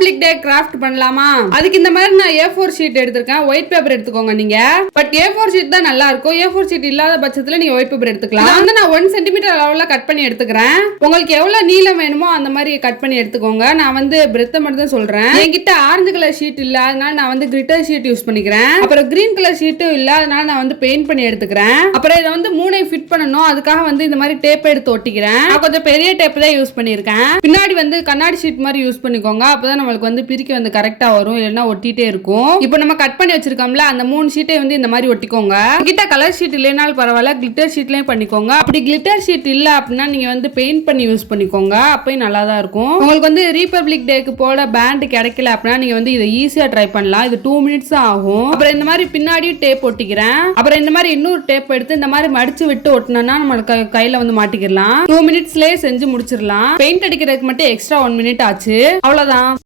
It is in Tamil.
ரிபப்ளிக் டே கிராஃப்ட் பண்ணலாமா? அதுக்கு இந்த மாதிரி நான் A4 ஷீட் எடுத்துருக்கேன். ஒயிட் பேப்பர் எடுத்துக்கோங்க நீங்க. பட் A4 ஷீட் தான் நல்லா இருக்கும். A4 ஷீட் இல்லாத பட்சத்துல நீங்க ஒயிட் பேப்பர் எடுத்துக்கலாம். வந்து நான் 1 சென்டிமீட்டர் அளவுல கட் பண்ணி எடுத்துக்கிறேன். உங்களுக்கு எவ்வளவு நீளம் வேணுமோ அந்த மாதிரி கட் பண்ணி எடுத்துக்கோங்க. நான் வந்து பிரெத்தை மட்டும் தான் சொல்றேன். என்கிட்ட ஆரஞ்சு கலர் ஷீட் இல்ல, அதனால நான் வந்து கிளிட்டர் ஷீட் யூஸ் பண்ணிக்கிறேன். அப்புறம் கிரீன் கலர் ஷீட்டும் இல்ல, அதனால நான் வந்து பெயிண்ட் பண்ணி எடுத்துக்கிறேன். அப்புறம் இதை வந்து 3 ஃபிட் பண்ணணும். அதுக்காக வந்து இந்த மாதிரி டேப் எடுத்து ஒட்டிக்கிறேன். நான் கொஞ்சம் பெரிய டேப் தான் யூஸ் பண்ணியிருக்கேன். பின்னாடி வந்து கண்ணாடி ஷீட் மாதிரி யூஸ் பண்ணிக்கோங்க. அப்பதான் நம்மளுக்கு வந்து பிரிக்க வந்து கரெக்டா வரும், இல்லைன்னா ஒட்டிட்டே இருக்கும். இப்போ நம்ம கட் பண்ணி வச்சிருக்கோம்ல, அந்த 3 ஷீட்டை வந்து இந்த மாதிரி ஒட்டிக்கோங்க. கிட்ட கலர் ஷீட் இல்லைனாலும் பரவாயில்ல, கிளிட்டர் ஷீட்லயும் பண்ணிக்கோங்க. அப்படி கிளிட்டர் ஷீட் இல்ல அப்படின்னா நீங்க வந்து பெயிண்ட் பண்ணி யூஸ் பண்ணிக்கோங்க. அப்பயும் நல்லா தான் இருக்கும். உங்களுக்கு வந்து ரிபப்ளிக் டேக்கு போல பேண்ட் கிடைக்கல அப்படின்னா நீங்க வந்து இதை ஈஸியா ட்ரை பண்ணலாம். இது 2 மினிட்ஸ் ஆகும். அப்புறம் இந்த மாதிரி பின்னாடி டேப் ஒட்டிக்கிறேன். அப்புறம் இந்த மாதிரி இன்னொரு டேப் எடுத்து இந்த மாதிரி மடிச்சு விட்டு ஒட்டினோம்னா நம்மளுக்கு கையில வந்து மாட்டிக்கலாம். 2 மினிட்ஸ்லயே செஞ்சு முடிச்சிடலாம். பெயிண்ட் அடிக்கிறதுக்கு மட்டும் எக்ஸ்ட்ரா 1 மினிட் ஆச்சு. அவ்வளவுதான்.